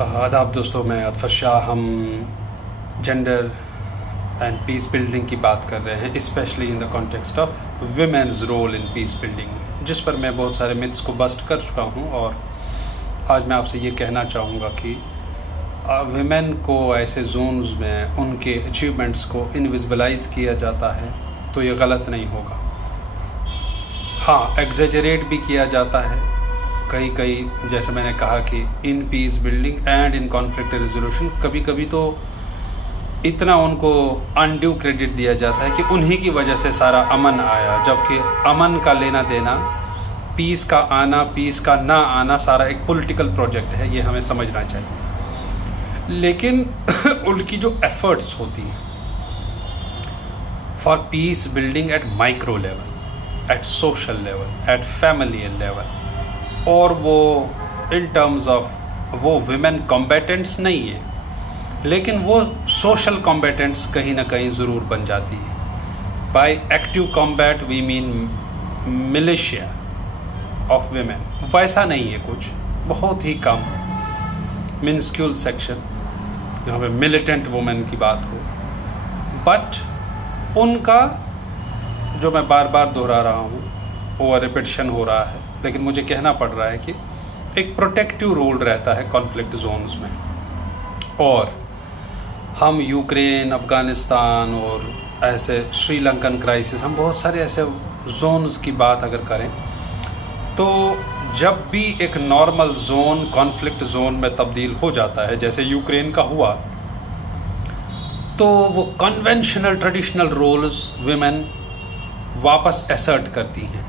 आदाब दोस्तों, मैं अतफर शाह। हम जेंडर एंड पीस बिल्डिंग की बात कर रहे हैं, specially in the context of women's role in peace building, जिस पर मैं बहुत सारे मिथ्स को बस्ट कर चुका हूं। और आज मैं आपसे ये कहना चाहूँगा कि विमेन को ऐसे जोन्स में उनके अचीवमेंट्स को इनविजिबलाइज किया जाता है तो ये गलत नहीं होगा। हाँ, एग्जेजरेट भी किया जाता है कई जैसे मैंने कहा कि इन peace building and in conflict resolution कभी कभी तो इतना उनको अनड्यू क्रेडिट दिया जाता है कि उन्हीं की वजह से सारा अमन आया, जबकि अमन का लेना देना, पीस का आना, पीस का ना आना सारा एक पॉलिटिकल प्रोजेक्ट है। ये हमें समझना चाहिए। लेकिन उनकी जो एफर्ट्स होती हैं for peace building at micro level, at social level, at family level, और वो इन टर्म्स ऑफ वो विमेन कॉम्बेटेंट्स नहीं है, लेकिन वो सोशल कॉम्बेटेंट्स कहीं ना कहीं ज़रूर बन जाती है। By active combat we mean militia of women. वैसा नहीं है, कुछ बहुत ही कम मिन्स्क्यूल सेक्शन जहाँ पे मिलिटेंट वुमेन की बात हो, बट उनका, जो मैं बार बार दोहरा रहा हूँ, ओवर रिपीटिशन हो रहा है, लेकिन मुझे कहना पड़ रहा है कि एक प्रोटेक्टिव रोल रहता है कॉन्फ्लिक्ट जोन्स में। और हम यूक्रेन, अफ़गानिस्तान और ऐसे श्रीलंकन क्राइसिस, हम बहुत सारे ऐसे जोन्स की बात अगर करें तो जब भी एक नॉर्मल जोन कॉन्फ्लिक्ट जोन में तब्दील हो जाता है, जैसे यूक्रेन का हुआ, तो वो कन्वेंशनल ट्रेडिशनल रोल्स विमेन वापस असर्ट करती हैं।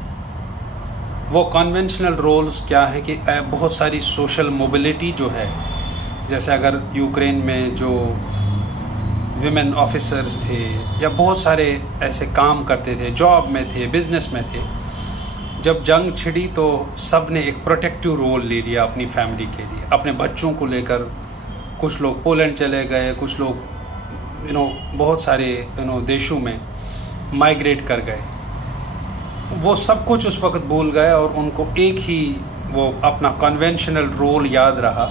वो कन्वेंशनल रोल्स क्या है कि बहुत सारी सोशल मोबिलिटी जो है, जैसे अगर यूक्रेन में जो विमेन ऑफिसर्स थे या बहुत सारे ऐसे काम करते थे, जॉब में थे, बिजनेस में थे, जब जंग छिड़ी तो सब ने एक प्रोटेक्टिव रोल ले लिया अपनी फैमिली के लिए, अपने बच्चों को लेकर। कुछ लोग पोलैंड चले गए, कुछ लोग बहुत सारे देशों में माइग्रेट कर गए। वो सब कुछ उस वक्त भूल गए और उनको एक ही वो अपना कन्वेंशनल रोल याद रहा,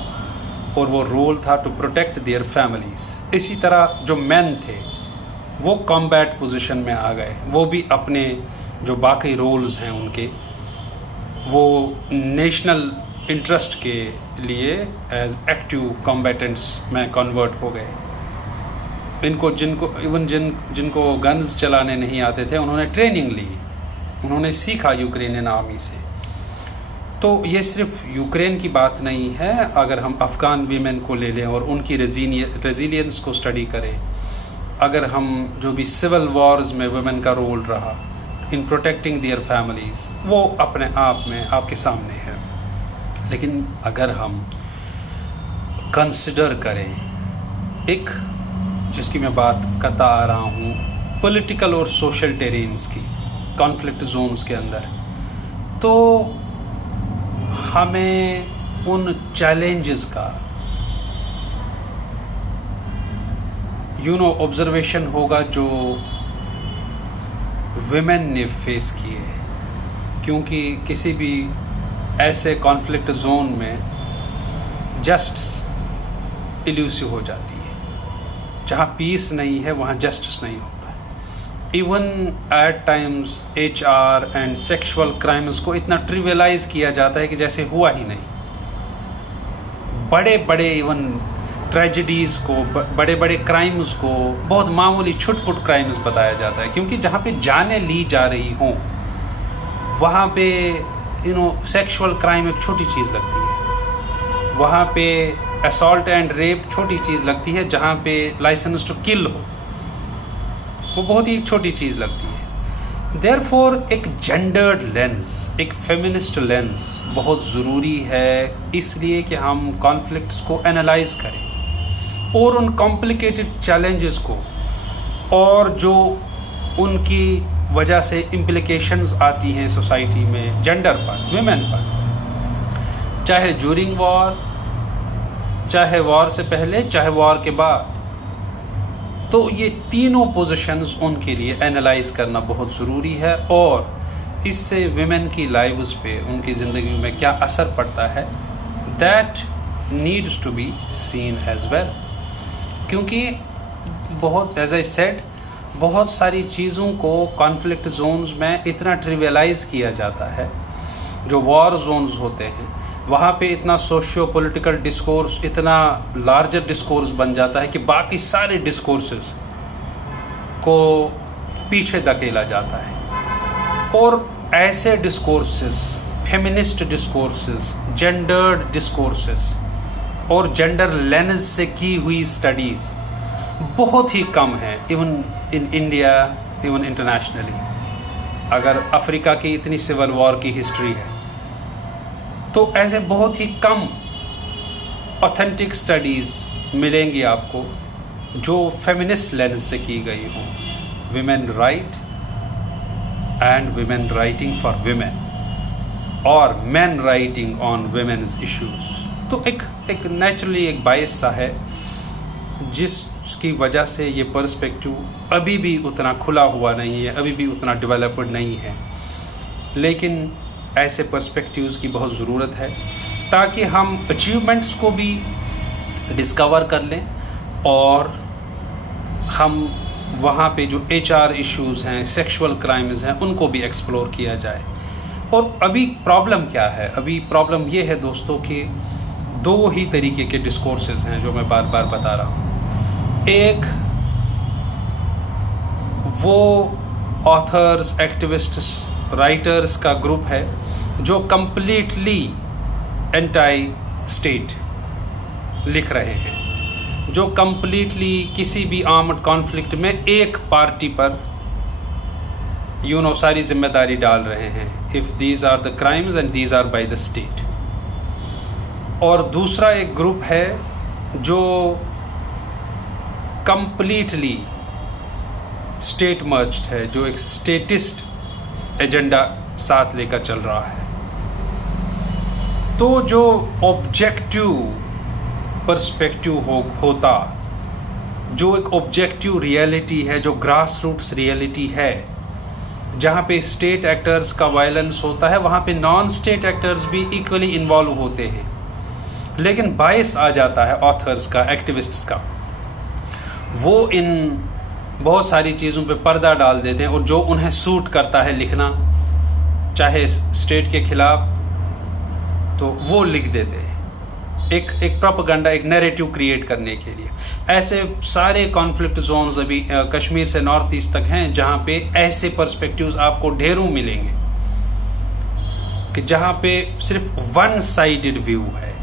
और वो रोल था टू प्रोटेक्ट देयर फैमिलीज। इसी तरह जो मेन थे वो कॉम्बैट पोजीशन में आ गए, वो भी अपने जो बाकी रोल्स हैं उनके, वो नेशनल इंटरेस्ट के लिए एज एक्टिव कॉम्बैटेंट्स में कन्वर्ट हो गए। जिनको गन्स चलाने नहीं आते थे, उन्होंने ट्रेनिंग ली, उन्होंने सीखा यूक्रेनियन आर्मी से। तो ये सिर्फ यूक्रेन की बात नहीं है। अगर हम अफ़गान वीमेन को ले लें और उनकी रेजिलियंस को स्टडी करें, अगर हम जो भी सिविल वॉर्स में वुमेन का रोल रहा इन प्रोटेक्टिंग देयर फैमिलीज, वो अपने आप में आपके सामने है। लेकिन अगर हम कंसिडर करें एक, जिसकी मैं बात करता आ रहा हूँ, पॉलिटिकल और सोशल टेरेन्स की, कॉन्फ्लिक्ट जोन्स के अंदर, तो हमें उन चैलेंजेस का ऑब्जर्वेशन होगा जो विमेन ने फेस किए। क्योंकि किसी भी ऐसे कॉन्फ्लिक्ट जोन में जस्टिस इल्यूसिव हो जाती है। जहाँ पीस नहीं है वहाँ जस्टिस नहीं होता। Even at times HR and sexual crimes को इतना ट्रिवियलाइज किया जाता है कि जैसे हुआ ही नहीं। बड़े बड़े इवन ट्रेजेडीज को, बड़े बड़े क्राइम्स को बहुत मामूली छुटपुट क्राइम्स बताया जाता है, क्योंकि जहाँ पे जानें ली जा रही हों वहाँ पे सेक्सुअल क्राइम एक छोटी चीज़ लगती है, वहाँ पे असॉल्ट एंड रेप छोटी चीज़ लगती है, जहाँ पे लाइसेंस टू किल हो वो बहुत ही छोटी चीज़ लगती है। देयरफॉर एक जेंडर्ड लेंस, एक फेमिनिस्ट लेंस बहुत ज़रूरी है, इसलिए कि हम कॉन्फ्लिक्ट्स को एनालाइज करें और उन कॉम्प्लिकेटेड चैलेंजेस को, और जो उनकी वजह से इम्प्लिकेशंस आती हैं सोसाइटी में जेंडर पर, विमेन पर, चाहे ड्यूरिंग वॉर, चाहे वॉर से पहले, चाहे वॉर के बाद। तो ये तीनों पोजीशंस उनके लिए एनालाइज करना बहुत ज़रूरी है, और इससे विमेन की लाइव्स पे, उनकी ज़िंदगी में क्या असर पड़ता है, that needs to be seen as well, क्योंकि बहुत, एज आई सेड, बहुत सारी चीज़ों को कॉन्फ्लिक्ट जोन्स में इतना ट्रिवियलाइज किया जाता है। जो वॉर जोन्स होते हैं वहाँ पे इतना सोशियो पॉलिटिकल डिस्कोर्स, इतना लार्जर डिस्कोर्स बन जाता है कि बाकी सारे डिस्कोर्सेस को पीछे धकेला जाता है। और ऐसे discourses, feminist discourses, gendered discourses और जेंडर लेंस से की हुई स्टडीज़ बहुत ही कम है, even in India, even internationally. अगर अफ्रीका की इतनी सिविल वॉर की हिस्ट्री है तो ऐसे बहुत ही कम ऑथेंटिक स्टडीज़ मिलेंगी आपको जो फेमिनिस्ट लेंस से की गई हो। Women right and women writing for women और man writing on women's issues. तो एक नेचुरली एक बायस सा है जिसकी वजह से ये पर्सपेक्टिव अभी भी उतना खुला हुआ नहीं है, अभी भी उतना डेवलप्ड नहीं है। लेकिन ऐसे पर्सपेक्टिव्स की बहुत ज़रूरत है ताकि हम अचीवमेंट्स को भी डिस्कवर कर लें और हम वहाँ पे जो HR इश्यूज़ हैं, सेक्सुअल क्राइम्स हैं, उनको भी एक्सप्लोर किया जाए। और अभी प्रॉब्लम क्या है? अभी प्रॉब्लम ये है दोस्तों कि दो ही तरीके के डिस्कोर्सेस हैं जो मैं बार बार बता रहा हूँ। एक वो ऑथर्स, एक्टिविस्ट्स, राइटर्स का ग्रुप है जो कंप्लीटली एंटी स्टेट लिख रहे हैं, जो कंप्लीटली किसी भी आर्म्ड कॉन्फ्लिक्ट में एक पार्टी पर सारी जिम्मेदारी डाल रहे हैं, if these are the crimes and these are by the state. और दूसरा एक ग्रुप है जो कंप्लीटली स्टेट मर्ज्ड है, जो एक स्टेटिस्ट एजेंडा साथ लेकर चल रहा है। तो जो ऑब्जेक्टिव पर्सपेक्टिव होता, जो एक ऑब्जेक्टिव रियलिटी है, जो ग्रास रूट्स रियलिटी है, जहाँ पे स्टेट एक्टर्स का वायलेंस होता है, वहाँ पे नॉन स्टेट एक्टर्स भी इक्वली इन्वॉल्व होते हैं। लेकिन बायस आ जाता है ऑथर्स का, एक्टिविस्ट्स का, वो इन बहुत सारी चीज़ों पे पर्दा डाल देते हैं और जो उन्हें सूट करता है लिखना, चाहे स्टेट के खिलाफ, तो वो लिख देते हैं एक प्रोपेगेंडा, एक नैरेटिव क्रिएट करने के लिए। ऐसे सारे कॉन्फ्लिक्ट जोन्स अभी कश्मीर से नॉर्थ ईस्ट तक हैं जहाँ पे ऐसे पर्सपेक्टिव्स आपको ढेरों मिलेंगे कि जहाँ पे सिर्फ वन साइडेड व्यू है,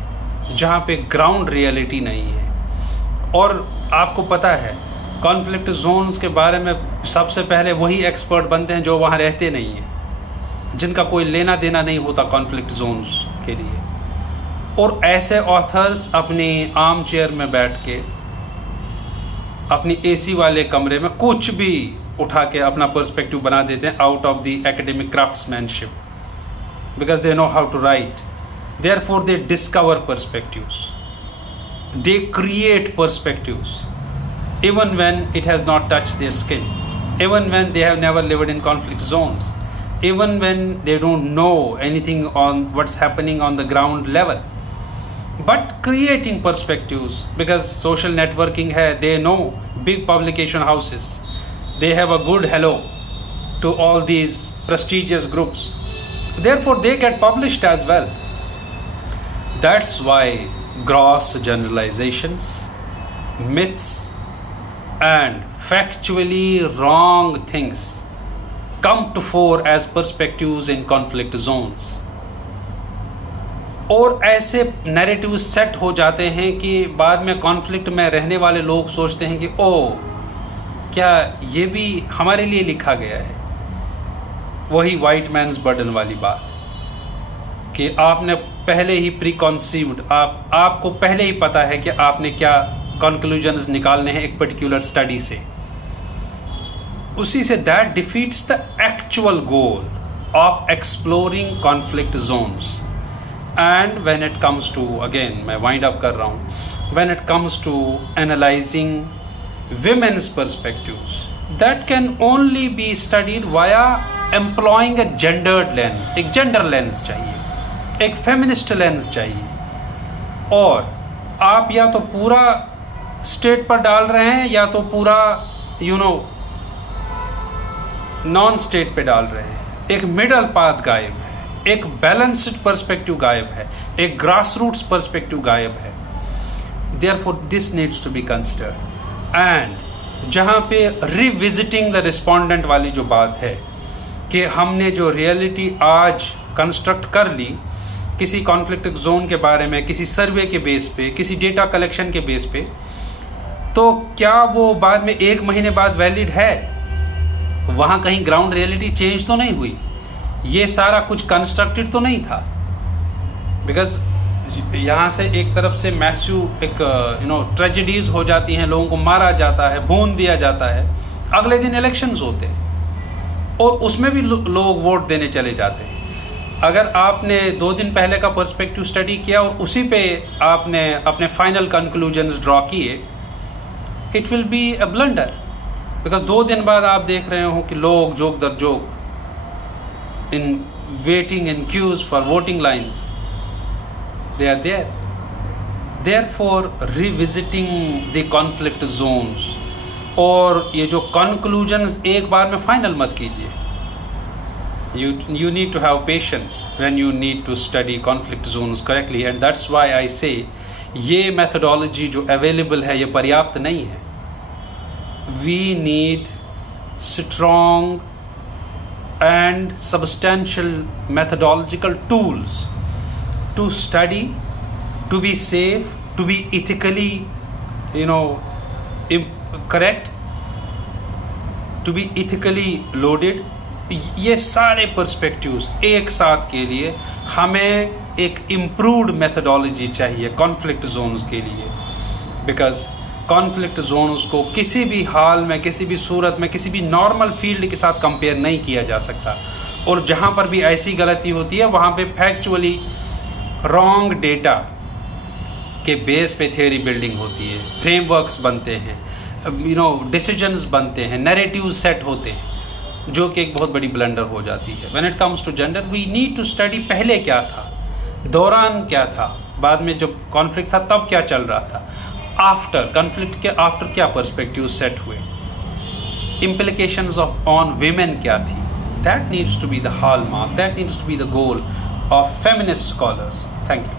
जहाँ पे ग्राउंड रियलिटी नहीं है। और आपको पता है कॉन्फ्लिक्ट जोन्स के बारे में सबसे पहले वही एक्सपर्ट बनते हैं जो वहाँ रहते नहीं हैं, जिनका कोई लेना देना नहीं होता कॉन्फ्लिक्ट जोन्स के लिए। और ऐसे ऑथर्स अपनी आर्म चेयर में बैठ के अपनी AC वाले कमरे में कुछ भी उठा के अपना पर्सपेक्टिव बना देते हैं out of the academic craftsmanship, because they know how to write, therefore they discover perspectives, they create perspectives even when it has not touched their skin, even when they have never lived in conflict zones, even when they don't know anything on what's happening on the ground level, but creating perspectives because social networking hai, they know big publication houses, they have a good hello to all these prestigious groups, therefore they get published as well. That's why gross generalizations, myths and factually wrong things come to fore as perspectives in conflict zones. और ऐसे narrative set हो जाते हैं कि बाद में conflict में रहने वाले लोग सोचते हैं कि ओ, क्या ये भी हमारे लिए लिखा गया है। वही वाइट मैन्स बर्डन वाली बात कि आपने पहले ही प्रीकॉन्सीव्ड, आपको पहले ही पता है कि आपने क्या कंक्लूजन्स निकालने हैं एक पर्टिकुलर स्टडी से। उसी से that defeats the actual goal of exploring conflict zones. And when it comes to, again मैं वाइंड अप कर रहा हूँ, when it comes to analysing women's perspectives, that can only be studied via employing a gendered lens. एक gender lens चाहिए, एक feminist lens चाहिए। और आप या तो पूरा स्टेट पर डाल रहे हैं या तो पूरा नॉन स्टेट पे डाल रहे हैं। एक मिडल पाथ गायब है, एक बैलेंस्ड पर्सपेक्टिव गायब है, एक ग्रास रूट्स पर्सपेक्टिव गायब है। Therefore this needs to be considered. And जहां पे रिविजिटिंग द रिस्पोंडेंट वाली जो बात है कि हमने जो रियलिटी आज कंस्ट्रक्ट कर ली किसी कॉन्फ्लिक्ट जोन के बारे में, किसी सर्वे के बेस पे, किसी डेटा कलेक्शन के बेस पे, तो क्या वो बाद में 1 महीने बाद वैलिड है? वहां कहीं ग्राउंड रियलिटी चेंज तो नहीं हुई? ये सारा कुछ कंस्ट्रक्टेड तो नहीं था? बिकॉज यहां से एक तरफ से मैस्यू एक ट्रेजेडीज हो जाती हैं, लोगों को मारा जाता है, भून दिया जाता है, अगले दिन इलेक्शंस होते हैं और उसमें भी लोग वोट देने चले जाते हैं। अगर आपने 2 दिन पहले का पर्सपेक्टिव स्टडी किया और उसी पे आपने अपने फाइनल कंक्लूजन्स ड्रॉ किए, it will be a blunder. Because 2 दिन बाद आप देख रहे हो कि लोग जोक दर joke in waiting in queues for voting lines, they are there. Therefore revisiting the conflict zones, और ये जो conclusions एक बार में final मत कीजिए। You need to have patience when you need to study conflict zones correctly, and that's why I say ये methodology जो available है ये पर्याप्त नहीं है। We need strong and substantial methodological tools to study, to be safe, to be ethically correct, to be ethically loaded। ये सारे perspectives एक साथ के लिए हमें एक इम्प्रूव्ड मेथडोलॉजी चाहिए कॉन्फ्लिक्ट जोन्स के लिए। बिकॉज कॉन्फ्लिक्ट जोन्स को किसी भी हाल में, किसी भी सूरत में, किसी भी नॉर्मल फील्ड के साथ कंपेयर नहीं किया जा सकता। और जहां पर भी ऐसी गलती होती है वहां पे फैक्चुअली रॉन्ग डेटा के बेस पे थ्योरी बिल्डिंग होती है, फ्रेमवर्क्स बनते हैं, डिसीजंस बनते हैं, नैरेटिव्स सेट होते हैं, जो कि एक बहुत बड़ी ब्लंडर हो जाती है। When it comes to gender we need to study पहले क्या था, दौरान क्या था, बाद में जब कॉन्फ्लिक्ट था तब क्या चल रहा था, आफ्टर कॉन्फ्लिक्ट के आफ्टर क्या पर्सपेक्टिव सेट हुए, implications on women क्या थी। That needs to be the hallmark, that needs to be the goal of feminist scholars. Thank you.